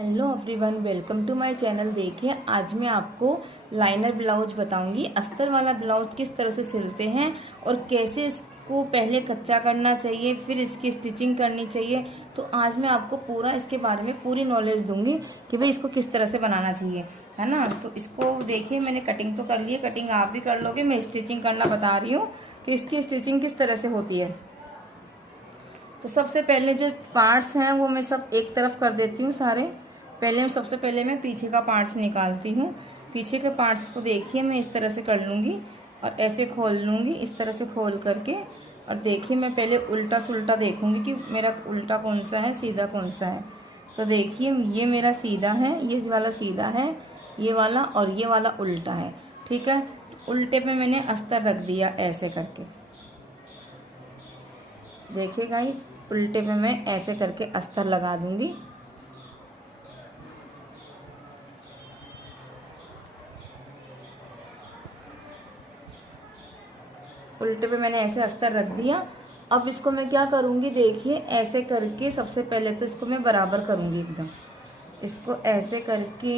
Hello everyone, welcome to my channel. देखिए, आज मैं आपको लाइनर ब्लाउज बताऊंगी। अस्तर वाला ब्लाउज किस तरह से सिलते हैं और कैसे इसको पहले कच्चा करना चाहिए, फिर इसकी स्टिचिंग करनी चाहिए। तो आज मैं आपको पूरा इसके बारे में पूरी नॉलेज दूंगी कि भाई इसको किस तरह से बनाना चाहिए, है ना। तो इसको देखिए, मैंने कटिंग तो कर ली है, कटिंग आप भी कर लोगे। मैं स्टिचिंग करना बता रही हूँ कि इसकी स्टिचिंग किस तरह से होती है। तो सबसे पहले जो पार्ट्स हैं वो मैं सब एक तरफ कर देती हूँ सारे। सबसे पहले मैं पीछे का पार्ट्स निकालती हूँ। पीछे के पार्ट्स को देखिए, मैं इस तरह से कर लूँगी और ऐसे खोल लूँगी, इस तरह से खोल करके। और देखिए, मैं पहले उल्टा सुल्टा देखूँगी कि मेरा उल्टा कौन सा है, सीधा कौन सा है। तो देखिए, ये मेरा सीधा है, ये वाला सीधा है, ये वाला, और ये वाला उल्टा है। ठीक है, उल्टे पे मैंने अस्तर रख दिया ऐसे करके। देखिए गाइस, उल्टे पे मैं ऐसे करके अस्तर लगा दूंगी। उल्टे पे मैंने ऐसे अस्तर रख दिया। अब इसको मैं क्या करूंगी, देखिए ऐसे करके सबसे पहले तो इसको मैं बराबर करूंगी एकदम। इसको ऐसे करके,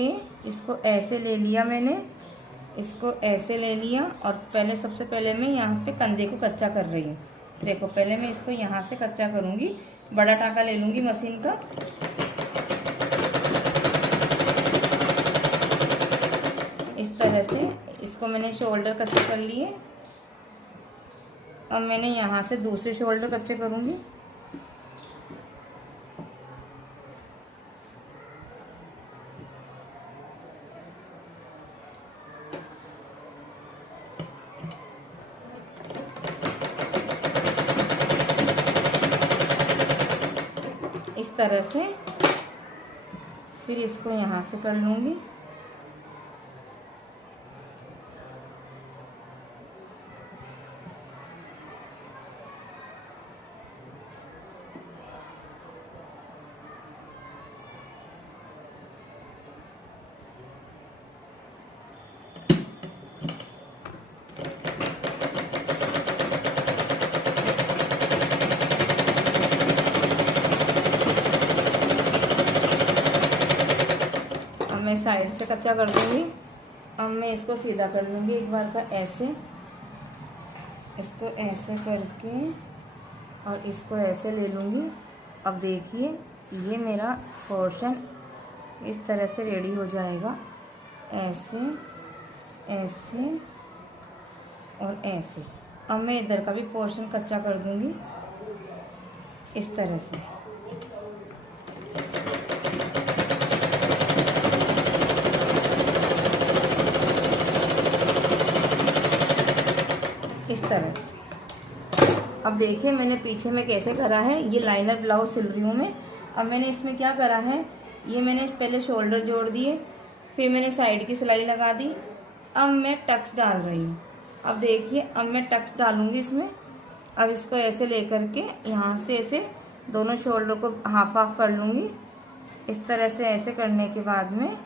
इसको ऐसे ले लिया मैंने, इसको ऐसे ले लिया। और पहले सबसे पहले मैं यहाँ पे कंधे को कच्चा कर रही हूँ। देखो, पहले मैं इसको यहाँ से कच्चा करूँगी। बड़ा टाँका ले लूँगी मशीन का। इस तरह से इसको मैंने शोल्डर कच्चे कर लिए। अब मैंने यहाँ से दूसरे शोल्डर कच्चे करूँगी। इस तरह से फिर इसको यहाँ से कर लूँगी। मैं साइड से कच्चा कर दूंगी। अब मैं इसको सीधा कर लूँगी एक बार का ऐसे। इसको ऐसे करके और इसको ऐसे ले लूँगी। अब देखिए, ये मेरा पोर्शन इस तरह से रेडी हो जाएगा। ऐसे, ऐसे और ऐसे। अब मैं इधर का भी पोर्शन कच्चा कर दूँगी इस तरह से। इस तरह से। अब देखिए, मैंने पीछे में कैसे करा है। ये लाइनर ब्लाउज सिल रही हूँ मैं। अब मैंने इसमें क्या करा है, ये मैंने पहले शोल्डर जोड़ दिए, फिर मैंने साइड की सिलाई लगा दी। अब मैं टक्स डाल रही हूँ। अब देखिए, अब मैं टक्स डालूंगी इसमें। अब इसको ऐसे लेकर के यहाँ से ऐसे दोनों शोल्डर को हाफ हाफ कर लूँगी। इस तरह से ऐसे करने के बाद में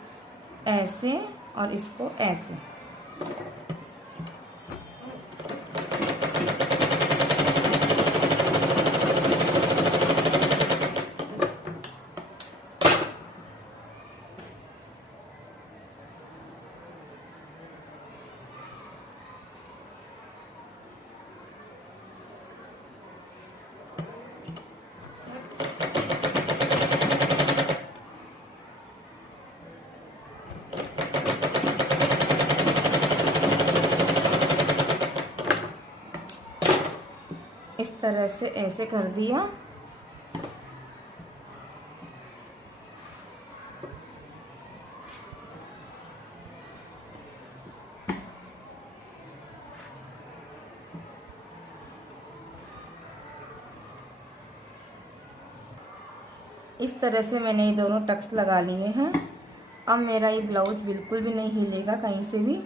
ऐसे और इसको ऐसे। इस तरह से ऐसे कर दिया। इस तरह से मैंने ये दोनों टक्स लगा लिए हैं। अब मेरा ये ब्लाउज बिल्कुल भी नहीं हिलेगा कहीं से भी।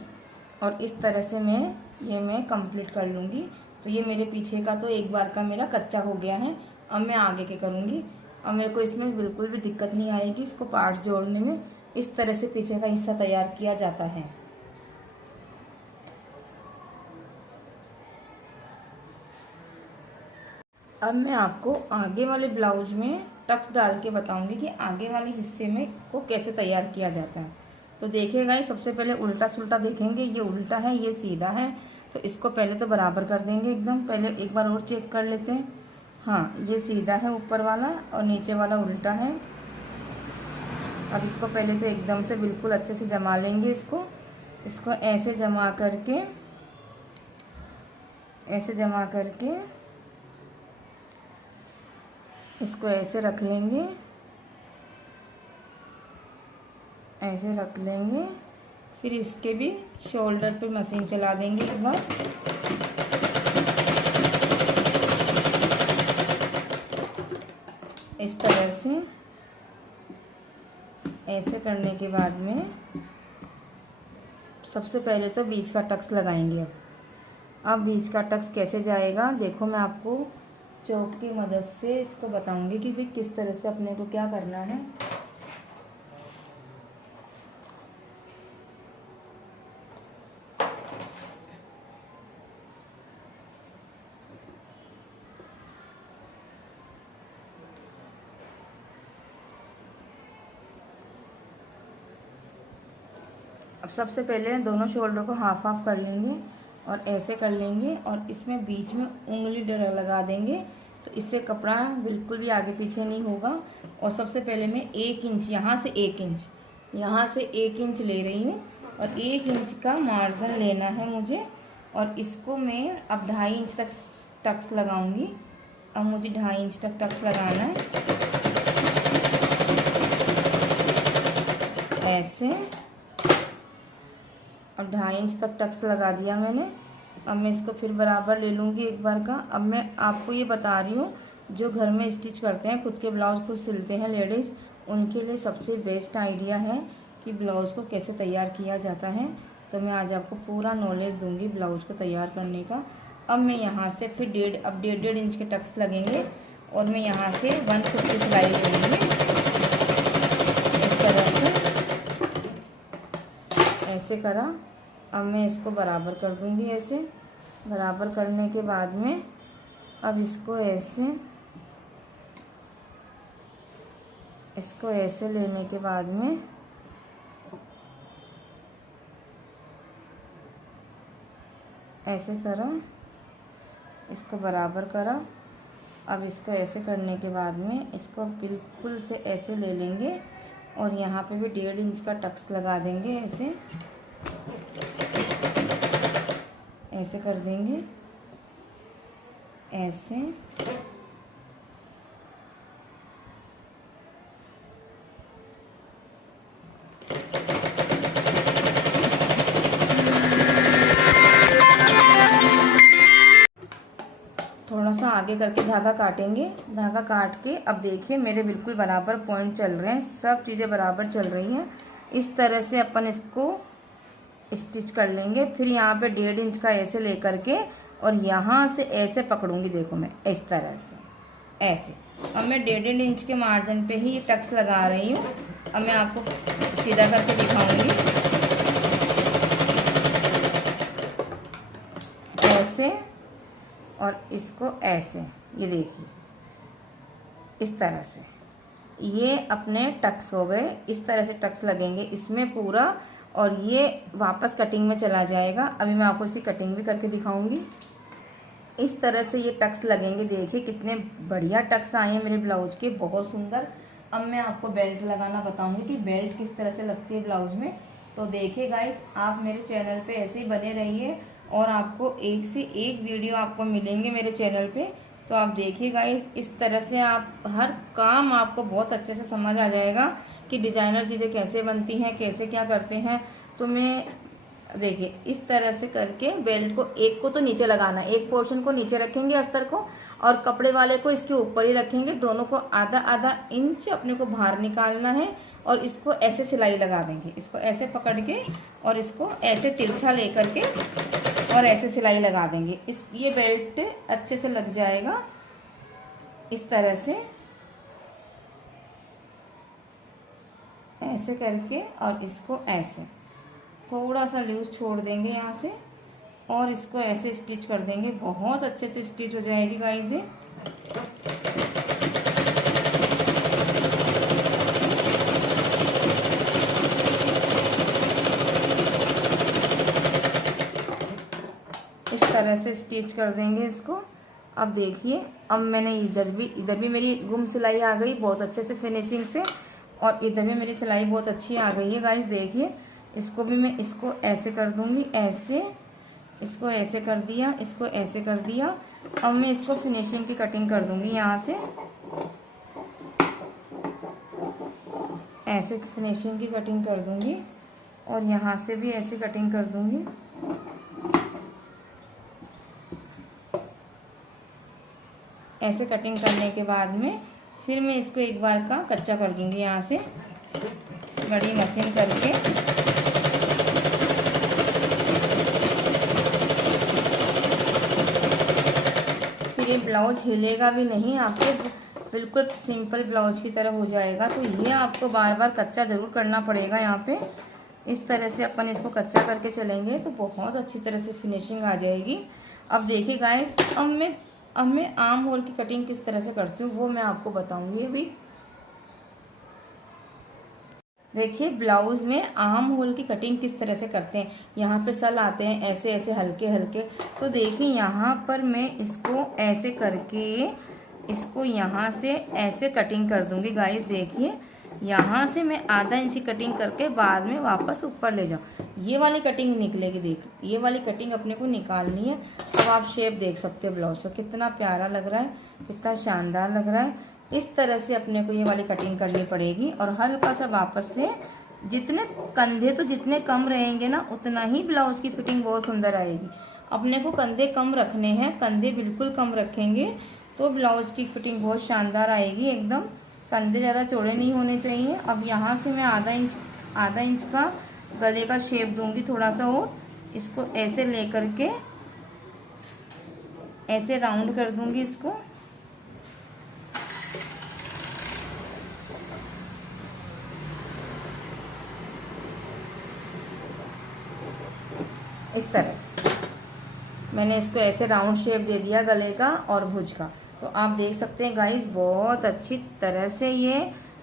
और इस तरह से मैं कंप्लीट कर लूँगी। तो ये मेरे पीछे का तो एक बार का मेरा कच्चा हो गया है। अब मैं आगे के करूँगी। अब मेरे को इसमें बिल्कुल भी दिक्कत नहीं आएगी इसको पार्ट्स जोड़ने में। इस तरह से पीछे का हिस्सा तैयार किया जाता है। अब मैं आपको आगे वाले ब्लाउज में टक्स डाल के बताऊंगी कि आगे वाले हिस्से में को कैसे तैयार किया जाता है। तो देखिएगा, सबसे पहले उल्टा सुल्टा देखेंगे, ये उल्टा है ये सीधा है, तो इसको पहले तो बराबर कर देंगे एकदम। पहले एक बार और चेक कर लेते हैं। हाँ, ये सीधा है ऊपर वाला और नीचे वाला उल्टा है। अब इसको पहले तो एकदम से बिल्कुल अच्छे से जमा लेंगे। इसको ऐसे जमा करके इसको ऐसे रख लेंगे, ऐसे रख लेंगे। फिर इसके भी शोल्डर पे मशीन चला देंगे एक बार। इस तरह से ऐसे करने के बाद में सबसे पहले तो बीच का टक्स लगाएंगे। अब बीच का टक्स कैसे जाएगा देखो, मैं आपको चौक की मदद से इसको बताऊंगी कि फिर किस तरह से अपने को क्या करना है। अब सबसे पहले दोनों शोल्डर को हाफ हाफ कर लेंगे और ऐसे कर लेंगे और इसमें बीच में उंगली लगा देंगे, तो इससे कपड़ा बिल्कुल भी आगे पीछे नहीं होगा। और सबसे पहले मैं 1 इंच यहाँ से 1 इंच ले रही हूँ और 1 इंच का मार्जिन लेना है मुझे। और इसको मैं अब 2.5 इंच तक टक्स लगाऊंगी। अब मुझे 2.5 इंच तक टक्स लगाना है ऐसे। अब 2.5 इंच तक टक्स लगा दिया मैंने। अब मैं इसको फिर बराबर ले लूँगी एक बार का। अब मैं आपको ये बता रही हूँ, जो घर में स्टिच करते हैं, खुद के ब्लाउज खुद सिलते हैं लेडीज़, उनके लिए सबसे बेस्ट आइडिया है कि ब्लाउज़ को कैसे तैयार किया जाता है। तो मैं आज आपको पूरा नॉलेज दूँगी ब्लाउज़ को तैयार करने का। अब मैं यहाँ से फिर 1.5 इंच के टक्स लगेंगे और मैं यहाँ से 1 फुट की सिलाई ले लूँगी इस तरह से। ऐसे करा। अब मैं इसको बराबर कर दूंगी। ऐसे बराबर करने के बाद में अब इसको ऐसे लेने के बाद में ऐसे करा, इसको बराबर करा। अब इसको ऐसे करने के बाद में इसको बिल्कुल से ऐसे ले लेंगे और यहाँ पे भी 1.5 इंच का टक्स लगा देंगे। ऐसे कर देंगे ऐसे। थोड़ा सा आगे करके धागा काटेंगे। धागा काट के अब देखिए मेरे बिल्कुल बराबर पॉइंट चल रहे हैं, सब चीज़ें बराबर चल रही हैं। इस तरह से अपन इसको स्टिच कर लेंगे। फिर यहाँ पे 1.5 इंच का ऐसे लेकर के और यहाँ से ऐसे पकड़ूंगी। देखो मैं इस तरह से ऐसे। अब मैं 1.5 इंच के मार्जिन पे ही टक्स लगा रही हूँ। अब मैं आपको सीधा करके दिखाऊंगी ऐसे और इसको ऐसे। ये देखिए इस तरह से ये अपने टक्स हो गए। इस तरह से टक्स लगेंगे इसमें पूरा और ये वापस कटिंग में चला जाएगा। अभी मैं आपको इसकी कटिंग भी करके दिखाऊंगी। इस तरह से ये टक्स लगेंगे। देखिए कितने बढ़िया टक्स आए हैं मेरे ब्लाउज के, बहुत सुंदर। अब मैं आपको बेल्ट लगाना बताऊंगी कि बेल्ट किस तरह से लगती है ब्लाउज में। तो देखिए गाइस, आप मेरे चैनल पे ऐसे ही बने रहिए और आपको एक से एक वीडियो आपको मिलेंगे मेरे चैनल पे। तो आप देखिए गाइस, इस तरह से आप हर काम आपको बहुत अच्छे से समझ आ जाएगा कि डिज़ाइनर चीज़ें कैसे बनती हैं, कैसे क्या करते हैं। तो मैं देखिए इस तरह से करके बेल्ट को एक को तो नीचे लगाना, एक पोर्शन को नीचे रखेंगे अस्तर को और कपड़े वाले को इसके ऊपर ही रखेंगे। दोनों को आधा आधा इंच अपने को बाहर निकालना है और इसको ऐसे सिलाई लगा देंगे। इसको ऐसे पकड़ के और इसको ऐसे तिरछा लेकर के और ऐसे सिलाई लगा देंगे। ये बेल्ट अच्छे से लग जाएगा इस तरह से ऐसे करके। और इसको ऐसे थोड़ा सा लूज छोड़ देंगे यहाँ से और इसको ऐसे स्टिच कर देंगे। बहुत अच्छे से स्टिच हो जाएगी गाइस ये। तरह से स्टिच कर देंगे इसको। अब देखिए, अब मैंने इधर भी मेरी गुम सिलाई आ गई बहुत अच्छे से फिनिशिंग से, और इधर भी मेरी सिलाई बहुत अच्छी आ गई है गाइस। देखिए, इसको भी मैं इसको ऐसे कर दूंगी, ऐसे, इसको ऐसे कर दिया, इसको ऐसे कर दिया। अब मैं इसको फिनिशिंग की कटिंग कर दूंगी, यहाँ से ऐसे फिनिशिंग की कटिंग कर दूंगी, और यहाँ से भी ऐसे कटिंग कर दूंगी। ऐसे कटिंग करने के बाद में फिर मैं इसको एक बार का कच्चा कर दूंगी, यहाँ से बड़ी मशीन करके। फिर ये ब्लाउज हिलेगा भी नहीं, आपको बिल्कुल सिंपल ब्लाउज की तरह हो जाएगा। तो ये आपको बार बार कच्चा ज़रूर करना पड़ेगा। यहाँ पे इस तरह से अपन इसको कच्चा करके चलेंगे तो बहुत अच्छी तरह से फिनिशिंग आ जाएगी। अब देखिए गाइस, अब मैं आर्म होल की कटिंग किस तरह से करती हूँ वो मैं आपको बताऊंगी अभी। देखिए, ब्लाउज में आर्म होल की कटिंग किस तरह से करते हैं। यहाँ पे सल आते हैं ऐसे ऐसे हल्के हल्के। तो देखिए, यहाँ पर मैं इसको ऐसे करके इसको यहाँ से ऐसे कटिंग कर दूंगी गाइस। देखिए, यहाँ से मैं आधा इंच की कटिंग करके बाद में वापस ऊपर ले जाऊँ। ये वाली कटिंग निकलेगी, देख, ये वाली कटिंग अपने को निकालनी है। अब आप शेप देख सकते हो ब्लाउज का, कितना प्यारा लग रहा है, कितना शानदार लग रहा है। इस तरह से अपने को ये वाली कटिंग करनी पड़ेगी, और हल्का सा वापस से, जितने कंधे तो जितने कम रहेंगे ना उतना ही ब्लाउज की फिटिंग बहुत सुंदर आएगी। अपने को कंधे कम रखने हैं, कंधे बिल्कुल कम रखेंगे तो ब्लाउज की फिटिंग बहुत शानदार आएगी एकदम। कंधे ज़्यादा चौड़े नहीं होने चाहिए। अब यहाँ से मैं आधा इंच का गले का शेप दूंगी थोड़ा सा, और इसको ऐसे लेकर के ऐसे राउंड कर दूंगी इसको। इस तरह से मैंने इसको ऐसे राउंड शेप दे दिया गले का और भुज का। तो आप देख सकते हैं गाइस, बहुत अच्छी तरह से ये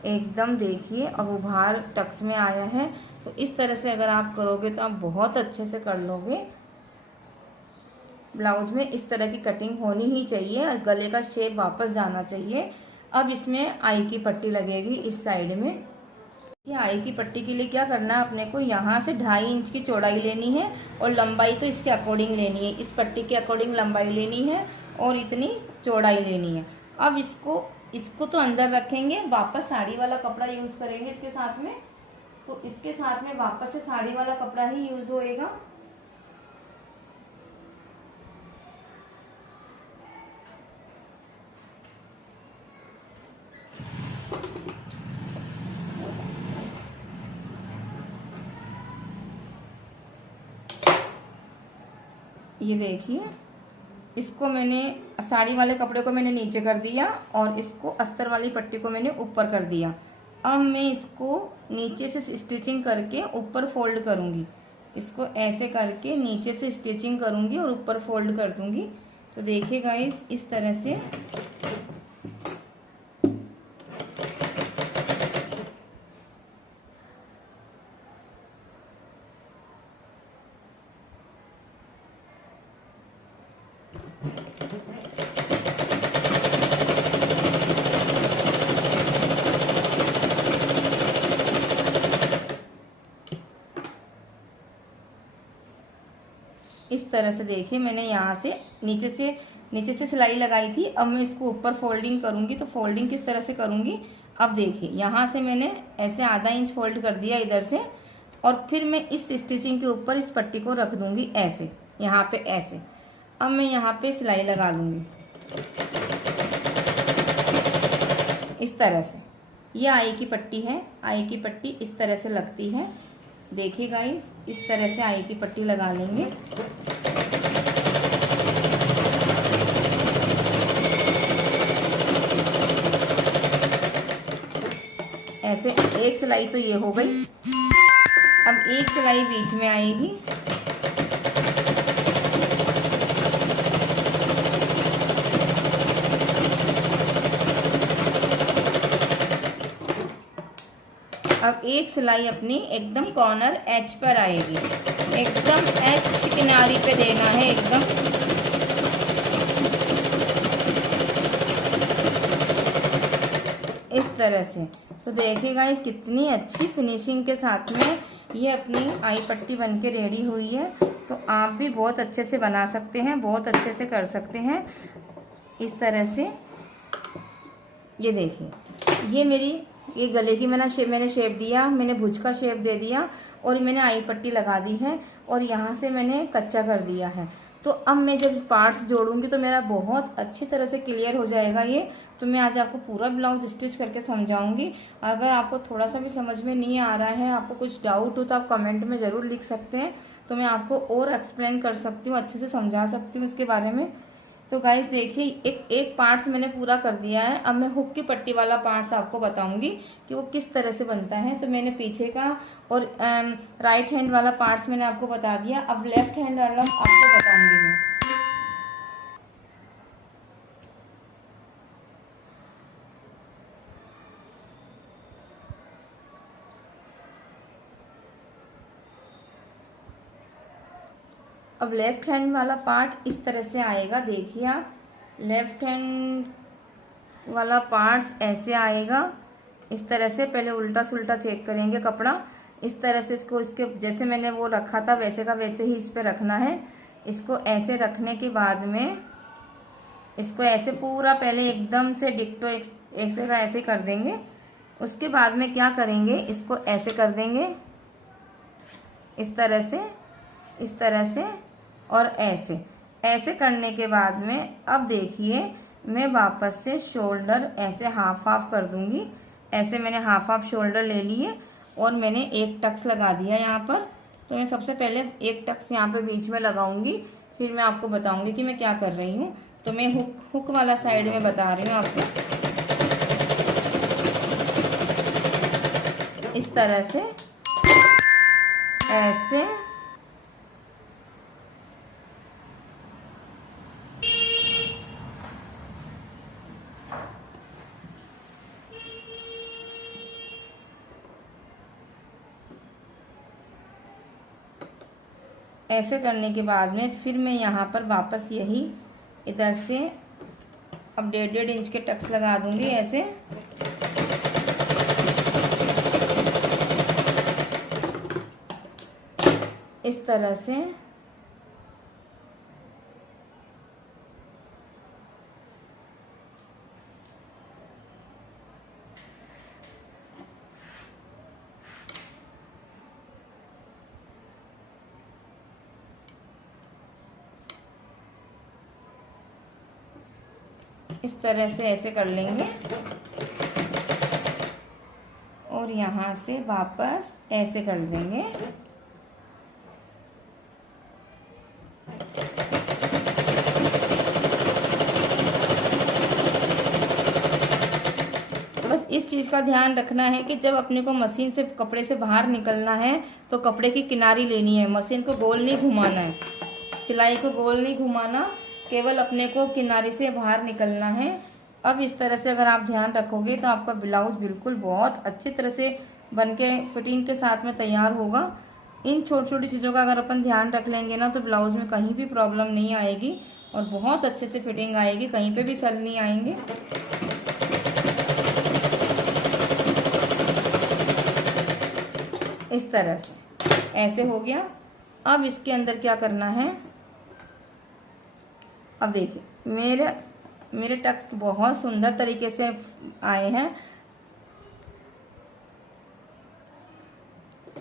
एकदम देखिए अब उभार टक्स में आया है। तो इस तरह से अगर आप करोगे तो आप बहुत अच्छे से कर लोगे। ब्लाउज में इस तरह की कटिंग होनी ही चाहिए और गले का शेप वापस जाना चाहिए। अब इसमें आई की पट्टी लगेगी इस साइड में। ये आई की पट्टी के लिए क्या करना है, अपने को यहाँ से 2.5 इंच की चौड़ाई लेनी है, और लंबाई तो इसके अकॉर्डिंग लेनी है, इस पट्टी के अकॉर्डिंग लंबाई लेनी है और इतनी चौड़ाई लेनी है। अब इसको तो अंदर रखेंगे, वापस साड़ी वाला कपड़ा यूज़ करेंगे इसके साथ में। तो इसके साथ में वापस से साड़ी वाला कपड़ा ही यूज़ होएगा। ये देखिए, इसको मैंने साड़ी वाले कपड़े को मैंने नीचे कर दिया और इसको अस्तर वाली पट्टी को मैंने ऊपर कर दिया। अब मैं इसको नीचे से स्टिचिंग करके ऊपर फोल्ड करूँगी। इसको ऐसे करके नीचे से स्टिचिंग करूँगी और ऊपर फोल्ड कर दूँगी। तो देखिए गाइस, इस तरह से इस तरह से देखिए, मैंने यहाँ से नीचे से सिलाई लगाई थी। अब मैं इसको ऊपर फोल्डिंग करूँगी। तो फोल्डिंग किस तरह से करूँगी, अब देखिए, यहाँ से मैंने ऐसे आधा इंच फोल्ड कर दिया इधर से, और फिर मैं इस स्टिचिंग के ऊपर इस पट्टी को रख दूँगी ऐसे, यहाँ पे ऐसे। अब मैं यहाँ पे सिलाई लगा लूँगी इस तरह से। ये आई की पट्टी है, आई की पट्टी इस तरह से लगती है। देखिए गाइस, इस तरह से आई की पट्टी लगा लेंगे। ऐसे एक सिलाई तो ये हो गई। अब एक सिलाई बीच में आएगी। अब एक सिलाई अपनी एकदम कॉर्नर एच पर आएगी। एकदम एच किनारी पे देना है एकदम। तरह से। तो देखिए गाइस कितनी अच्छी फिनिशिंग के साथ में ये अपनी आई पट्टी बन के रेडी हुई है। तो आप भी बहुत अच्छे से बना सकते हैं, बहुत अच्छे से कर सकते हैं इस तरह से। ये देखिए ये मेरी ये गले की मैंने शेप दिया, मैंने भुज का शेप दे दिया और मैंने आई पट्टी लगा दी है और यहाँ से मैंने कच्चा कर दिया है। तो अब मैं जब पार्ट्स जोड़ूंगी तो मेरा बहुत अच्छी तरह से क्लियर हो जाएगा ये। तो मैं आज आपको पूरा ब्लाउज स्टिच करके समझाऊंगी। अगर आपको थोड़ा सा भी समझ में नहीं आ रहा है, आपको कुछ डाउट हो तो आप कमेंट में ज़रूर लिख सकते हैं, तो मैं आपको और एक्सप्लेन कर सकती हूँ, अच्छे से समझा सकती हूँ इसके बारे में। तो गाइस देखिए एक पार्ट्स मैंने पूरा कर दिया है। अब मैं हुक की पट्टी वाला पार्ट्स आपको बताऊंगी कि वो किस तरह से बनता है। तो मैंने पीछे का और राइट हैंड वाला पार्ट्स मैंने आपको बता दिया। अब लेफ्ट हैंड वाला आपको बताऊंगी मैं। अब लेफ्ट हैंड वाला पार्ट इस तरह से आएगा। देखिए आप लेफ्ट हैंड वाला पार्ट्स ऐसे आएगा इस तरह से। पहले उल्टा सुल्टा चेक करेंगे कपड़ा। इस तरह से इसको इसके जैसे मैंने वो रखा था वैसे का वैसे ही इस पे रखना है। इसको ऐसे रखने के बाद में इसको ऐसे पूरा पहले एकदम से डिक्टो ऐसे का ऐसे कर देंगे। उसके बाद में क्या करेंगे, इसको ऐसे कर देंगे इस तरह से और ऐसे ऐसे करने के बाद में अब देखिए मैं वापस से शोल्डर ऐसे हाफ हाफ कर दूंगी। ऐसे मैंने हाफ हाफ शोल्डर ले लिए और मैंने एक टक्स लगा दिया यहाँ पर। तो मैं सबसे पहले एक टक्स यहाँ पे बीच में लगाऊंगी, फिर मैं आपको बताऊंगी कि मैं क्या कर रही हूँ। तो मैं हुक वाला साइड में बता रही हूँ आपको। इस तरह से ऐसे ऐसे करने के बाद में फिर मैं यहाँ पर वापस यही इधर से अब 1.5 इंच के टक्स लगा दूंगी ऐसे। इस तरह से ऐसे कर लेंगे और यहाँ से वापस ऐसे कर देंगे। बस इस चीज़ का ध्यान रखना है कि जब अपने को मशीन से कपड़े से बाहर निकलना है तो कपड़े की किनारी लेनी है, मशीन को गोल नहीं घुमाना है, सिलाई को गोल नहीं घुमाना, केवल अपने को किनारे से बाहर निकलना है। अब इस तरह से अगर आप ध्यान रखोगे तो आपका ब्लाउज बिल्कुल बहुत अच्छी तरह से बनके फिटिंग के साथ में तैयार होगा। इन छोटी छोटी चीज़ों का अगर अपन ध्यान रख लेंगे ना तो ब्लाउज में कहीं भी प्रॉब्लम नहीं आएगी और बहुत अच्छे से फिटिंग आएगी, कहीं पे भी सल नहीं आएंगे। इस तरह से ऐसे हो गया। अब इसके अंदर क्या करना है, अब देखिए मेरे टक्स बहुत सुंदर तरीके से आए हैं।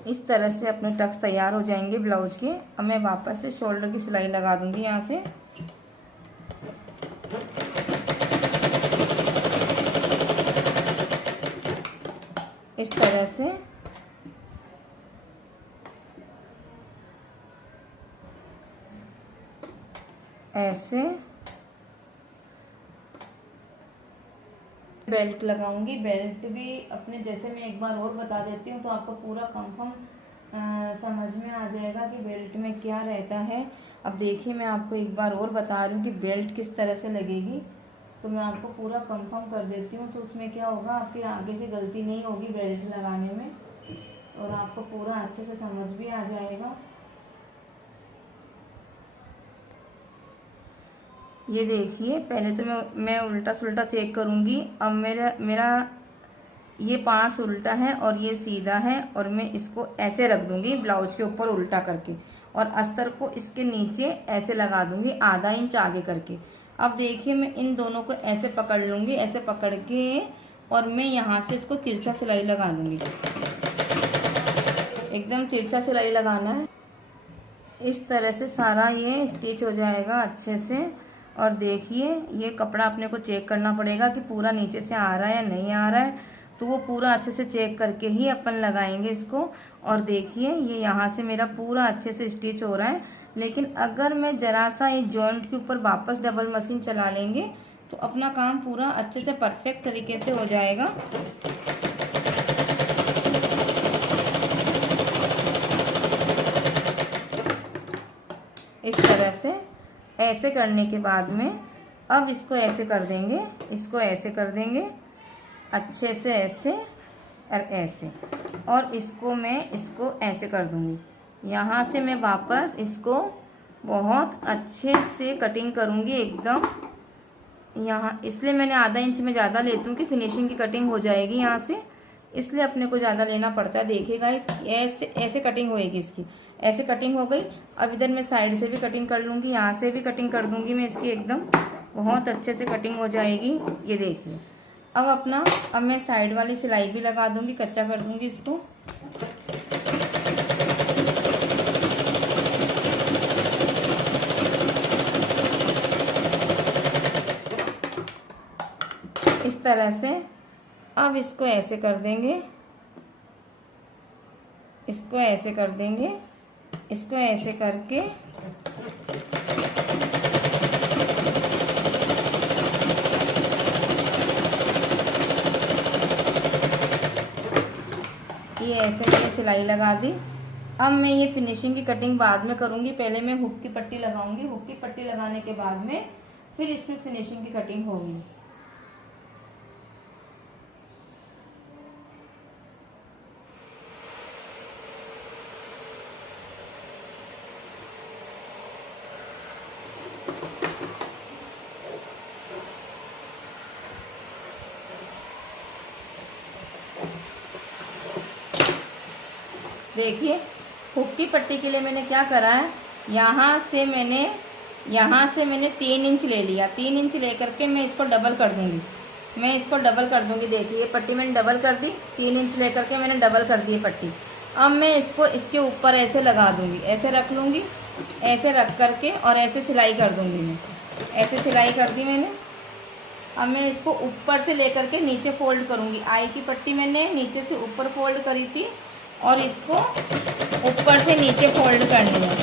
इस तरह से अपने टक्स तैयार हो जाएंगे ब्लाउज के। अब मैं वापस से शोल्डर की सिलाई लगा दूंगी यहाँ से। इस तरह से ऐसे बेल्ट लगाऊंगी। बेल्ट भी अपने जैसे मैं एक बार और बता देती हूँ तो आपको पूरा कंफर्म समझ में आ जाएगा कि बेल्ट में क्या रहता है। अब देखिए मैं आपको एक बार और बता रही हूँ कि बेल्ट किस तरह से लगेगी। तो मैं आपको पूरा कंफर्म कर देती हूँ, तो उसमें क्या होगा, आपके आगे से गलती नहीं होगी बेल्ट लगाने में और आपको पूरा अच्छे से समझ भी आ जाएगा। ये देखिए पहले तो मैं उल्टा सुल्टा चेक करूँगी। अब मेरा ये पार्ट्स उल्टा है और ये सीधा है, और मैं इसको ऐसे रख दूंगी ब्लाउज के ऊपर उल्टा करके, और अस्तर को इसके नीचे ऐसे लगा दूंगी आधा इंच आगे करके। अब देखिए मैं इन दोनों को ऐसे पकड़ लूंगी, ऐसे पकड़ के, और मैं यहाँ से इसको तिरछा सिलाई लगा लूंगी। एकदम तिरछा सिलाई लगाना है। इस तरह से सारा ये स्टिच हो जाएगा अच्छे से। और देखिए ये कपड़ा अपने को चेक करना पड़ेगा कि पूरा नीचे से आ रहा है या नहीं आ रहा है, तो वो पूरा अच्छे से चेक करके ही अपन लगाएंगे इसको। और देखिए ये यहाँ से मेरा पूरा अच्छे से स्टिच हो रहा है, लेकिन अगर मैं ज़रा सा इस जॉइंट के ऊपर वापस डबल मशीन चला लेंगे तो अपना काम पूरा अच्छे से परफेक्ट तरीके से हो जाएगा। इस तरह से ऐसे करने के बाद में अब इसको ऐसे कर देंगे, इसको ऐसे कर देंगे अच्छे से, ऐसे और ऐसे, और इसको मैं इसको ऐसे कर दूंगी। यहाँ से मैं वापस इसको बहुत अच्छे से कटिंग करूँगी एकदम। यहाँ इसलिए मैंने आधा इंच में ज़्यादा लेती हूँ कि फिनिशिंग की कटिंग हो जाएगी यहाँ से, इसलिए अपने को ज़्यादा लेना पड़ता है। देखिएगा ऐसे ऐसे कटिंग होएगी इसकी, ऐसे कटिंग हो गई। अब इधर मैं साइड से भी कटिंग कर लूँगी, यहाँ से भी कटिंग कर दूँगी मैं इसकी, एकदम बहुत अच्छे से कटिंग हो जाएगी। ये देखिए अब मैं साइड वाली सिलाई भी लगा दूँगी, कच्चा कर दूँगी इसको। इस तरह से अब इसको ऐसे कर देंगे, इसको ऐसे कर देंगे, इसको ऐसे करके ये ऐसे मैंने सिलाई लगा दी। अब मैं ये फिनिशिंग की कटिंग बाद में करूँगी, पहले मैं हुक की पट्टी लगाऊंगी। हुक की पट्टी लगाने के बाद में फिर इसमें फिनिशिंग की कटिंग होगी। देखिए हुक की पट्टी के लिए मैंने क्या करा है, यहाँ से मैंने 3 इंच ले लिया। 3 इंच लेकर के मैं इसको डबल कर दूँगी, मैं इसको डबल कर दूँगी। देखिए ये पट्टी मैंने डबल कर दी, 3 इंच लेकर के मैंने डबल कर दी पट्टी। अब मैं इसको इसके ऊपर ऐसे लगा दूँगी, ऐसे रख लूँगी, ऐसे रख करके और ऐसे सिलाई कर दूँगी। मैं ऐसे सिलाई कर दी मैंने। अब मैं इसको ऊपर से लेकर के नीचे फोल्ड करूँगी। आई की पट्टी मैंने नीचे से ऊपर फोल्ड करी थी और इसको ऊपर से नीचे फोल्ड करनी है।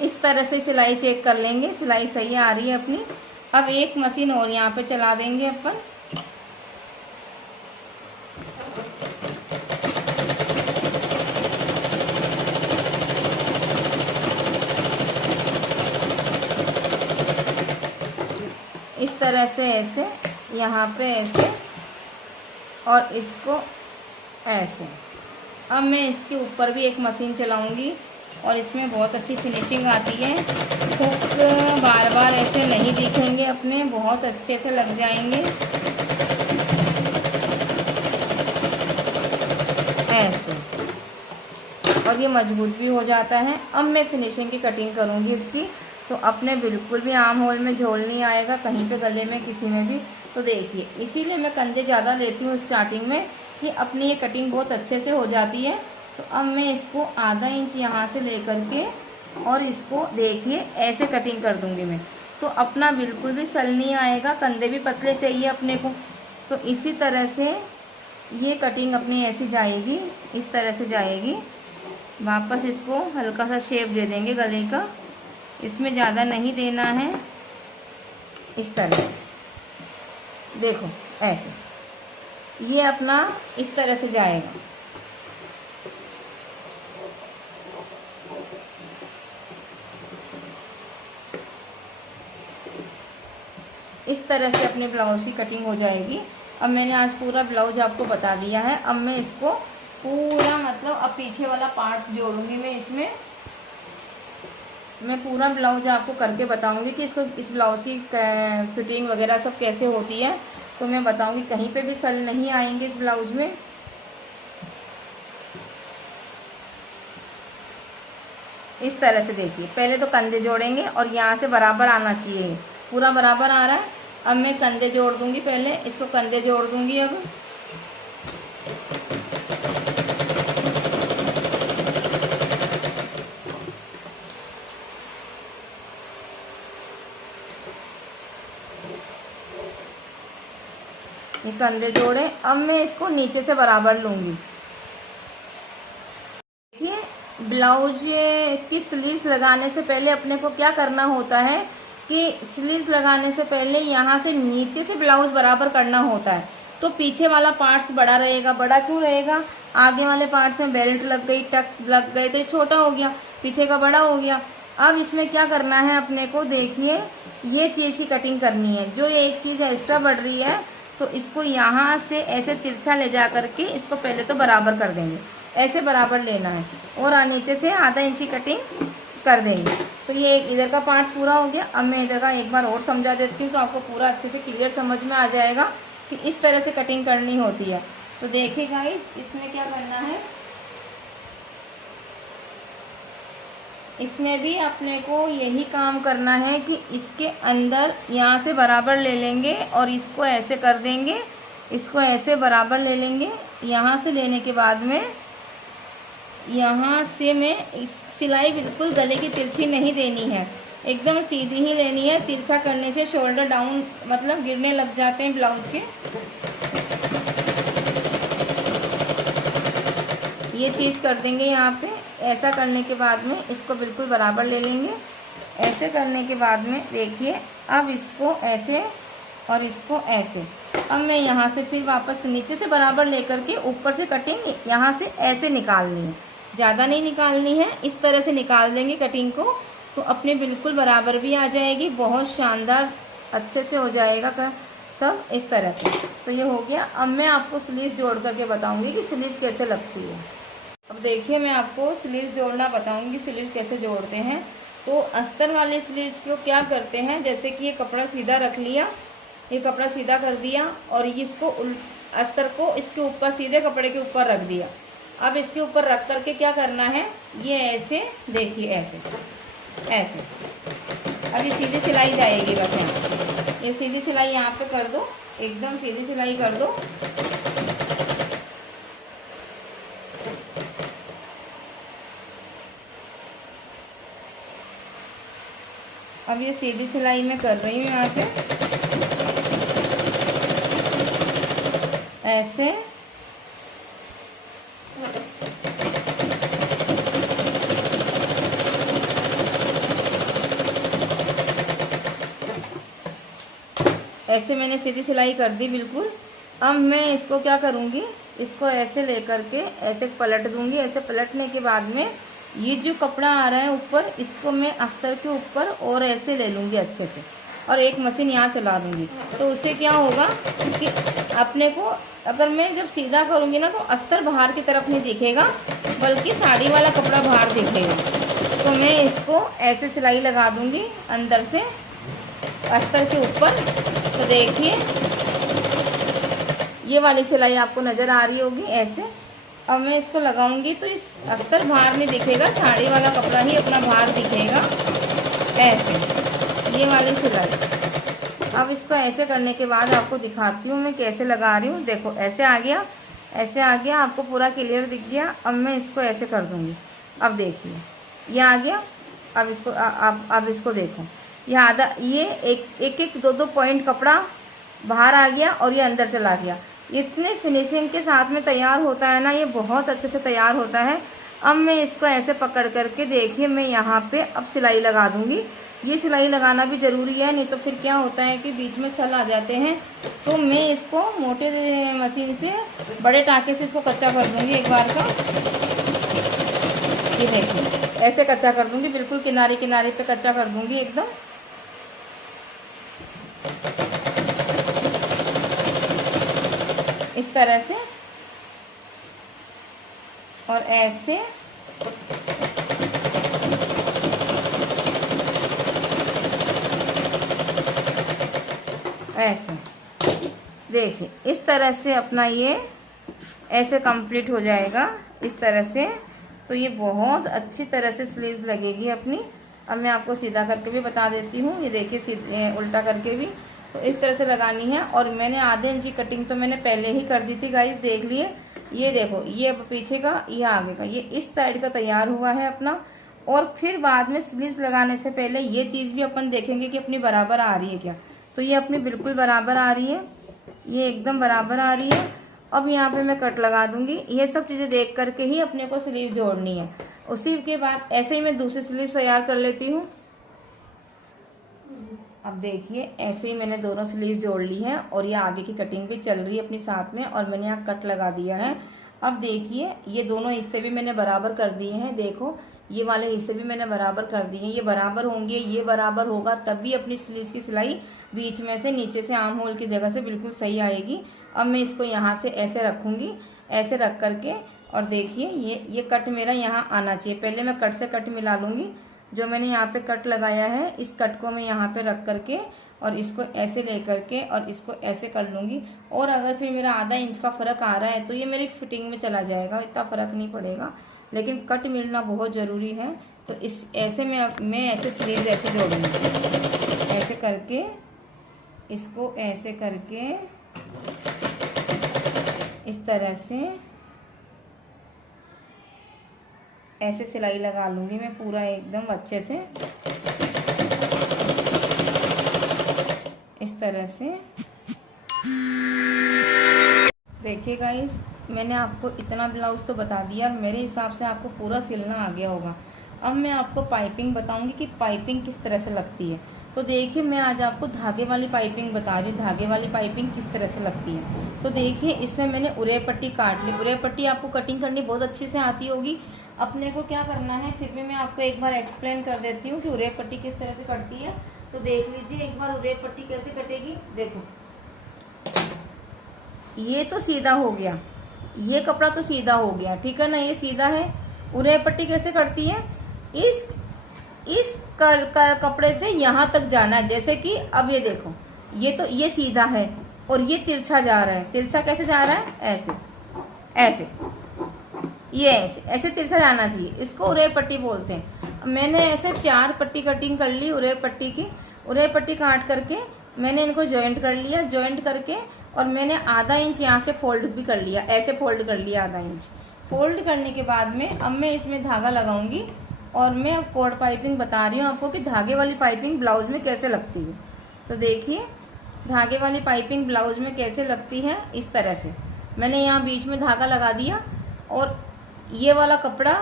इस तरह से सिलाई चेक कर लेंगे, सिलाई सही आ रही है अपनी। अब एक मशीन और यहाँ पे चला देंगे अपन। इस तरह से ऐसे, यहाँ पे ऐसे और इसको ऐसे। अब मैं इसके ऊपर भी एक मशीन चलाऊंगी और इसमें बहुत अच्छी फिनिशिंग आती है। हुक बार बार ऐसे नहीं दिखेंगे अपने, बहुत अच्छे से लग जाएंगे ऐसे, और ये मजबूत भी हो जाता है। अब मैं फिनिशिंग की कटिंग करूँगी इसकी, तो अपने बिल्कुल भी आर्म होल में झोल नहीं आएगा, कहीं पे गले में किसी में भी। तो देखिए इसीलिए मैं कंधे ज़्यादा लेती हूँ स्टार्टिंग में, कि अपनी ये कटिंग बहुत अच्छे से हो जाती है। तो अब मैं इसको आधा इंच यहाँ से लेकर के और इसको देखिए ऐसे कटिंग कर दूँगी मैं, तो अपना बिल्कुल भी सल नहीं आएगा। कंधे भी पतले चाहिए अपने को, तो इसी तरह से ये कटिंग अपनी ऐसी जाएगी, इस तरह से जाएगी। वापस इसको हल्का सा शेप दे देंगे गले का, इसमें ज़्यादा नहीं देना है। इस तरह देखो ऐसे, ये अपना इस तरह से जाएगा। इस तरह से अपने ब्लाउज की कटिंग हो जाएगी। अब मैंने आज पूरा ब्लाउज आपको बता दिया है। अब मैं इसको पूरा मतलब अब पीछे वाला पार्ट जोड़ूंगी मैं इसमें। मैं पूरा ब्लाउज आपको करके बताऊंगी कि इसको इस ब्लाउज की फिटिंग वगैरह सब कैसे होती है, तो मैं बताऊंगी। कहीं पे भी सल नहीं आएंगे इस ब्लाउज में। इस तरह से देखिए, पहले तो कंधे जोड़ेंगे और यहाँ से बराबर आना चाहिए, पूरा बराबर आ रहा है। अब मैं कंधे जोड़ दूंगी, पहले इसको कंधे जोड़ दूंगी। अब ये कंधे जोड़े, अब मैं इसको नीचे से बराबर लूँगी। देखिए, ब्लाउज की स्लीव्स लगाने से पहले अपने को क्या करना होता है कि स्लीव्स लगाने से पहले यहाँ से नीचे से ब्लाउज बराबर करना होता है। तो पीछे वाला पार्ट्स बड़ा रहेगा। बड़ा क्यों रहेगा? आगे वाले पार्ट्स में बेल्ट लग गई, टक्स लग गए तो ये छोटा हो गया, पीछे का बड़ा हो गया। अब इसमें क्या करना है अपने को, देखिए ये चीज़ की कटिंग करनी है। जो ये एक चीज़ एक्स्ट्रा बढ़ रही है तो इसको यहाँ से ऐसे तिरछा ले जा करके इसको पहले तो बराबर कर देंगे, ऐसे बराबर लेना है और नीचे से आधा इंच की कटिंग कर देंगे। तो ये एक इधर का पार्ट पूरा हो गया। अब मैं इधर का एक बार और समझा देती हूँ तो आपको पूरा अच्छे से क्लियर समझ में आ जाएगा कि इस तरह से कटिंग करनी होती है। तो देखिए गाइस, इसमें क्या करना है, इसमें भी अपने को यही काम करना है कि इसके अंदर यहाँ से बराबर ले लेंगे और इसको ऐसे कर देंगे, इसको ऐसे बराबर ले लेंगे। यहाँ से लेने के बाद में यहाँ से मैं इस सिलाई बिल्कुल गले की तिरछी नहीं देनी है, एकदम सीधी ही लेनी है। तिरछा करने से शोल्डर डाउन मतलब गिरने लग जाते हैं ब्लाउज के। ये चीज़ कर देंगे यहाँ पे। ऐसा करने के बाद में इसको बिल्कुल बराबर ले लेंगे। ऐसे करने के बाद में देखिए, अब इसको ऐसे और इसको ऐसे। अब मैं यहाँ से फिर वापस नीचे से बराबर लेकर के ऊपर से कटिंग यहाँ से ऐसे निकालनी है, ज़्यादा नहीं निकालनी है। इस तरह से निकाल देंगे कटिंग को तो अपने बिल्कुल बराबर भी आ जाएगी, बहुत शानदार अच्छे से हो जाएगा सब इस तरह से। तो ये हो गया। अब मैं आपको स्लीव जोड़ करके बताऊँगी कि स्लीव कैसे लगती है। अब देखिए, मैं आपको स्लीव्स जोड़ना बताऊंगी, स्लीव्स कैसे जोड़ते हैं। तो अस्तर वाले स्लीव्स को क्या करते हैं, जैसे कि ये कपड़ा सीधा रख लिया, ये कपड़ा सीधा कर दिया और इसको अस्तर को इसके ऊपर सीधे कपड़े के ऊपर रख दिया। अब इसके ऊपर रख करके क्या करना है, ये ऐसे देखिए, ऐसे ऐसे। अब ये सीधी सिलाई जाएगी, बस यहाँ ये सीधी सिलाई यहाँ पे कर दो, एकदम सीधी सिलाई कर दो। अब ये सीधी सिलाई मैं कर रही हूँ यहाँ पे ऐसे। ऐसे मैंने सीधी सिलाई कर दी बिल्कुल। अब मैं इसको क्या करूँगी, इसको ऐसे लेकर के ऐसे पलट दूँगी। ऐसे पलटने के बाद में ये जो कपड़ा आ रहा है ऊपर, इसको मैं अस्तर के ऊपर और ऐसे ले लूँगी अच्छे से और एक मशीन यहाँ चला दूँगी। तो उससे क्या होगा कि अपने को अगर मैं जब सीधा करूँगी ना तो अस्तर बाहर की तरफ नहीं दिखेगा, बल्कि साड़ी वाला कपड़ा बाहर दिखेगा। तो मैं इसको ऐसे सिलाई लगा दूँगी अंदर से अस्तर के ऊपर। तो देखिए, ये वाली सिलाई आपको नज़र आ रही होगी ऐसे। अब मैं इसको लगाऊंगी तो इस अस्तर बाहर नहीं दिखेगा, साड़ी वाला कपड़ा ही अपना बाहर दिखेगा ऐसे, ये वाली सिलाई। अब इसको ऐसे करने के बाद आपको दिखाती हूँ मैं कैसे लगा रही हूँ। देखो, ऐसे आ गया, ऐसे आ गया, आपको पूरा क्लियर दिख गया। अब मैं इसको ऐसे कर दूँगी। अब देखिए, ये आ गया। अब इसको अब इसको देखो, ये आधा, ये एक दो पॉइंट कपड़ा बाहर आ गया और ये अंदर चला गया। इतने फिनिशिंग के साथ में तैयार होता है ना, ये बहुत अच्छे से तैयार होता है। अब मैं इसको ऐसे पकड़ करके देखिए, मैं यहाँ पे अब सिलाई लगा दूँगी। ये सिलाई लगाना भी ज़रूरी है, नहीं तो फिर क्या होता है कि बीच में सल आ जाते हैं। तो मैं इसको मोटे मशीन से बड़े टाँके से इसको कच्चा कर दूँगी एक बार का। ये देखिए, ऐसे कच्चा कर दूँगी, बिल्कुल किनारे किनारे पे कच्चा कर दूँगी एकदम। इस तरह से और ऐसे ऐसे देखिए, इस तरह से अपना ये ऐसे कंप्लीट हो जाएगा इस तरह से। तो ये बहुत अच्छी तरह से स्लीव्स लगेगी अपनी। अब मैं आपको सीधा करके भी बता देती हूँ। ये देखिए सीधे उल्टा करके भी तो इस तरह से लगानी है। और मैंने आधे इंच की कटिंग तो मैंने पहले ही कर दी थी गाइस, देख लिए। ये देखो, ये अब पीछे का, ये आगे का, ये इस साइड का तैयार हुआ है अपना। और फिर बाद में स्लीव्स लगाने से पहले ये चीज़ भी अपन देखेंगे कि अपनी बराबर आ रही है क्या। तो ये अपनी बिल्कुल बराबर आ रही है, ये एकदम बराबर आ रही है। अब यहाँ पे मैं कट लगा दूंगी। ये सब चीज़ें देख करके ही अपने को स्लीव जोड़नी है। उसी के बाद ऐसे ही मैं दूसरी स्लीव तैयार कर लेती हूँ। अब देखिए, ऐसे ही मैंने दोनों स्लीव जोड़ ली है और ये आगे की कटिंग भी चल रही है अपनी साथ में। और मैंने यहाँ कट लगा दिया है। अब देखिए, ये दोनों हिस्से भी मैंने बराबर कर दिए हैं। देखो, ये वाले हिस्से भी मैंने बराबर कर दिए हैं। ये बराबर होंगे, ये बराबर होगा, तभी अपनी स्लीव्स की सिलाई बीच में से, नीचे से आर्म होल की जगह से बिल्कुल सही आएगी। अब मैं इसको यहाँ से ऐसे रखूँगी, ऐसे रख करके। और देखिए, ये कट मेरा यहाँ आना चाहिए। पहले मैं कट से कट मिला लूँगी। जो मैंने यहाँ पे कट लगाया है, इस कट को मैं यहाँ पे रख करके और इसको ऐसे ले करके और इसको ऐसे कर लूँगी। और अगर फिर मेरा आधा इंच का फ़र्क आ रहा है तो ये मेरी फिटिंग में चला जाएगा, इतना फ़र्क नहीं पड़ेगा। लेकिन कट मिलना बहुत ज़रूरी है। तो इस ऐसे मैं ऐसे स्लीव्स ऐसे जोड़ूँगी, ऐसे करके, इसको ऐसे करके, इस तरह से ऐसे सिलाई लगा लूँगी मैं पूरा एकदम अच्छे से, इस तरह से। देखिए गाइस, मैंने आपको इतना ब्लाउज तो बता दिया और मेरे हिसाब से आपको पूरा सिलना आ गया होगा। अब मैं आपको पाइपिंग बताऊंगी कि पाइपिंग किस तरह से लगती है। तो देखिए, मैं आज आपको धागे वाली पाइपिंग बता रही हूँ, धागे वाली पाइपिंग किस तरह से लगती है। तो देखिए, इसमें मैंने उरे पट्टी काट ली। उरे पट्टी आपको कटिंग करनी बहुत अच्छी से आती होगी। अपने को क्या करना है, फिर भी मैं आपको एक बार एक्सप्लेन कर देती हूँ कि उरे पट्टी किस तरह से कटती है। तो देख लीजिए एक बार उरे पट्टी कैसे कटेगी। देखो, ये तो सीधा हो गया, ये कपड़ा तो सीधा हो गया, ठीक है ना, ये सीधा है। उरे पट्टी कैसे कटती है, इस कपड़े से यहाँ तक जाना है। जैसे कि अब ये देखो, ये सीधा है और ये तिरछा जा रहा है। तिरछा कैसे जा रहा है, ऐसे ऐसे, ये ऐसे तिरछा जाना चाहिए। इसको उरे पट्टी बोलते हैं। मैंने ऐसे 4 पट्टी कटिंग कर ली उरे पट्टी की। उरे पट्टी काट करके मैंने इनको जॉइंट कर लिया। जॉइंट करके और मैंने आधा इंच यहाँ से फोल्ड भी कर लिया, ऐसे फोल्ड कर लिया आधा इंच। फोल्ड करने के बाद में अब मैं इसमें धागा लगाऊंगी। और मैं अब कोड पाइपिंग बता रही हूँ आपको कि धागे वाली पाइपिंग ब्लाउज में कैसे लगती है। तो देखिए, धागे वाली पाइपिंग ब्लाउज में कैसे लगती है, इस तरह से। मैंने यहाँ बीच में धागा लगा दिया और ये वाला कपड़ा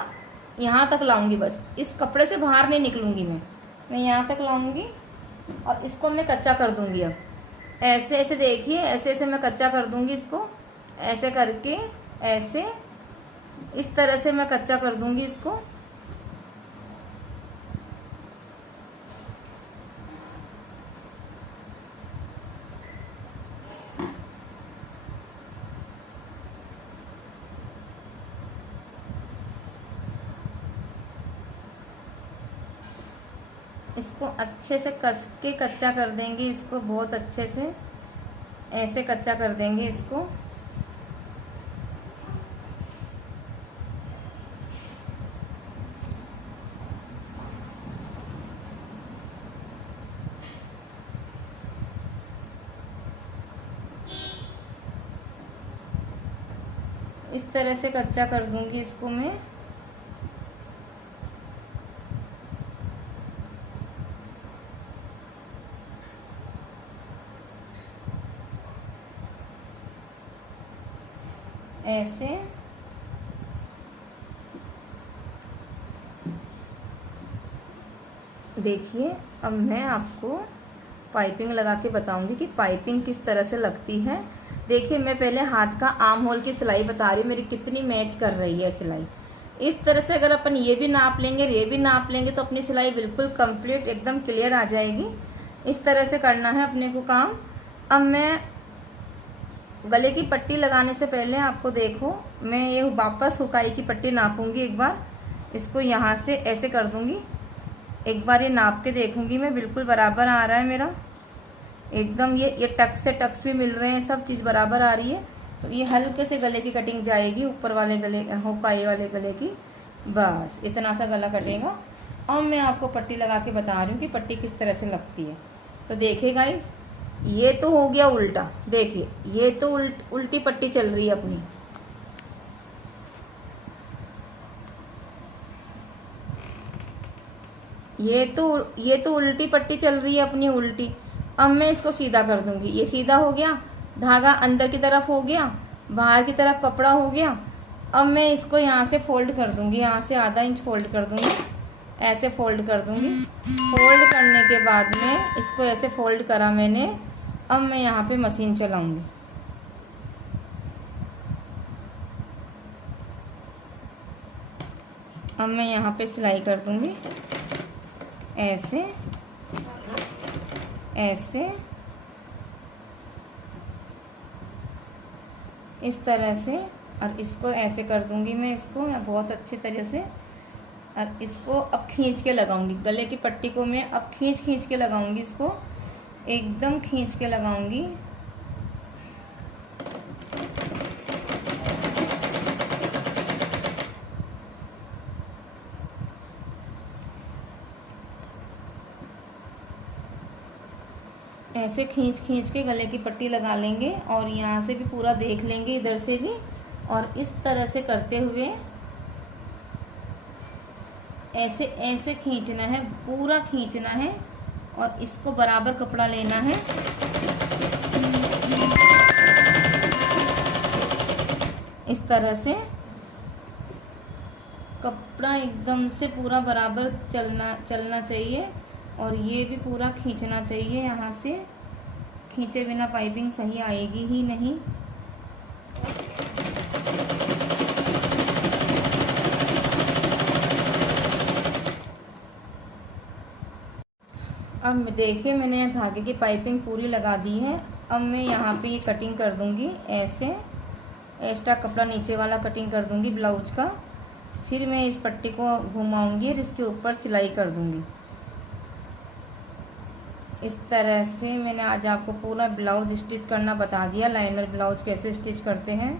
यहाँ तक लाऊंगी, बस इस कपड़े से बाहर नहीं निकलूंगी मैं यहाँ तक लाऊंगी और इसको मैं कच्चा कर दूंगी। अब ऐसे ऐसे देखिए, ऐसे ऐसे मैं कच्चा कर दूंगी इसको, ऐसे करके, ऐसे इस तरह से मैं कच्चा कर दूंगी इसको। इसको अच्छे से कस के कच्चा कर देंगे, इसको बहुत अच्छे से ऐसे कच्चा कर देंगे इसको। इस तरह से कच्चा कर दूंगी इसको मैं। ऐसे देखिए, अब मैं आपको पाइपिंग लगा के बताऊंगी कि पाइपिंग किस तरह से लगती है। देखिए, मैं पहले हाथ का आर्म होल की सिलाई बता रही हूँ, मेरी कितनी मैच कर रही है सिलाई। इस तरह से अगर अपन ये भी नाप लेंगे, ये भी नाप लेंगे तो अपनी सिलाई बिल्कुल कंप्लीट एकदम क्लियर आ जाएगी। इस तरह से करना है अपने को काम। अब मैं गले की पट्टी लगाने से पहले आपको देखो, मैं ये वापस हुकाई की पट्टी नापूंगी एक बार। इसको यहाँ से ऐसे कर दूंगी, एक बार ये नाप के देखूंगी मैं, बिल्कुल बराबर आ रहा है मेरा। एकदम ये टक्स से टक्स भी मिल रहे हैं, सब चीज़ बराबर आ रही है। तो ये हल्के से गले की कटिंग जाएगी, ऊपर वाले गले हो पाए वाले गले की, बस इतना सा गला कटेगा। और मैं आपको पट्टी लगा के बता रही हूँ कि पट्टी किस तरह से लगती है। तो देखिए गाइस, ये तो हो गया उल्टा, देखिए ये तो उल्टी पट्टी चल रही है अपनी। ये तो उल्टी पट्टी चल रही है अपनी, उल्टी। अब मैं इसको सीधा कर दूंगी। ये सीधा हो गया, धागा अंदर की तरफ हो गया, बाहर की तरफ कपड़ा हो गया। अब मैं इसको यहाँ से फोल्ड कर दूंगी, यहाँ से आधा इंच फोल्ड कर दूंगी, ऐसे फोल्ड कर दूंगी। फोल्ड करने के बाद में इसको ऐसे फोल्ड करा मैंने। अब मैं यहाँ पे मशीन चलाऊंगी। अब मैं यहाँ पे सिलाई कर दूंगी, ऐसे ऐसे, इस तरह से। और इसको ऐसे कर दूंगी मैं, इसको बहुत अच्छी तरह से। और इसको अब खींच के लगाऊंगी, गले की पट्टी को मैं अब खींच के लगाऊंगी, इसको एकदम खींच के लगाऊंगी। ऐसे खींच के गले की पट्टी लगा लेंगे। और यहाँ से भी पूरा देख लेंगे, इधर से भी। और इस तरह से करते हुए ऐसे ऐसे खींचना है, पूरा खींचना है। और इसको बराबर कपड़ा लेना है, इस तरह से कपड़ा एकदम से पूरा बराबर चलना चाहिए। और ये भी पूरा खींचना चाहिए, यहाँ से खींचे बिना पाइपिंग सही आएगी ही नहीं। अब देखिए, मैंने धागे की पाइपिंग पूरी लगा दी है। अब मैं यहाँ पे ये कटिंग कर दूँगी, ऐसे एक्स्ट्रा कपड़ा नीचे वाला कटिंग कर दूँगी ब्लाउज का। फिर मैं इस पट्टी को घुमाऊँगी और इसके ऊपर सिलाई कर दूँगी। इस तरह से मैंने आज आपको पूरा ब्लाउज स्टिच करना बता दिया, लाइनर ब्लाउज कैसे स्टिच करते हैं।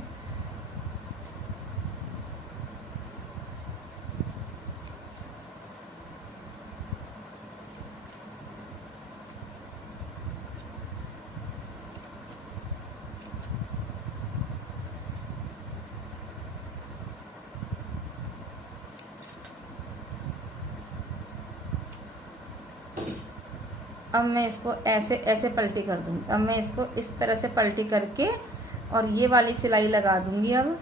अब मैं इसको ऐसे ऐसे पलटी कर दूँगी। अब मैं इसको इस तरह से पलटी करके और ये वाली सिलाई लगा दूँगी। अब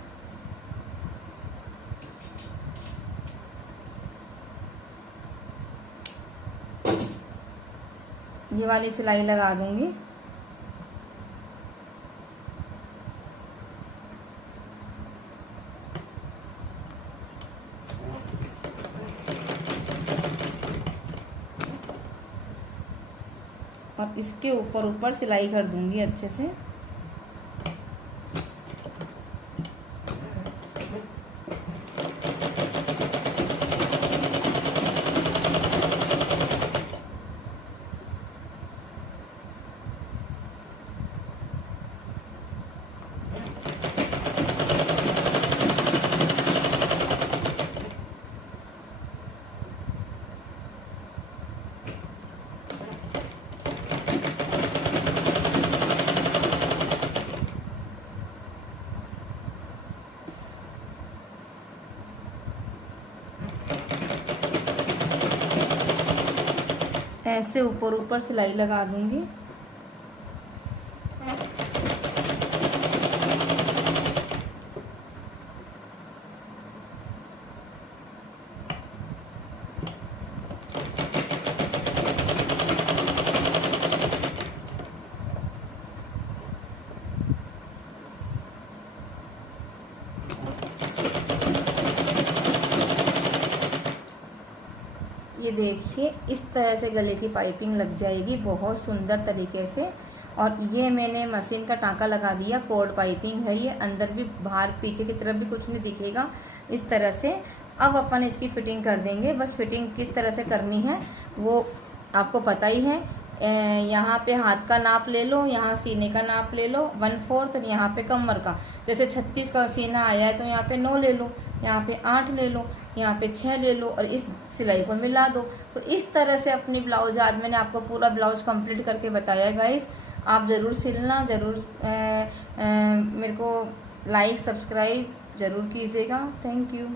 ये वाली सिलाई लगा दूँगी। और इसके ऊपर सिलाई कर दूंगी अच्छे से। ऐसे ऊपर सिलाई लगा दूंगी। ये देखिए, इस तरह से गले की पाइपिंग लग जाएगी बहुत सुंदर तरीके से। और ये मैंने मशीन का टांका लगा दिया, कोड पाइपिंग है ये, अंदर भी बाहर पीछे की तरफ भी कुछ नहीं दिखेगा इस तरह से। अब अपन इसकी फ़िटिंग कर देंगे। बस फिटिंग किस तरह से करनी है वो आपको पता ही है। यहाँ पे हाथ का नाप ले लो, यहाँ सीने का नाप ले लो 1/4 और यहाँ पे कमर का। जैसे 36 का सीना आया है तो यहाँ पे 9 ले लो, यहाँ पे 8 ले लो, यहाँ पे 6 ले लो और इस सिलाई को मिला दो। तो इस तरह से अपनी ब्लाउज, आज मैंने आपको पूरा ब्लाउज कंप्लीट करके बताया गाइस। आप ज़रूर सिलना, ज़रूर मेरे को लाइक सब्सक्राइब ज़रूर कीजिएगा। Thank you.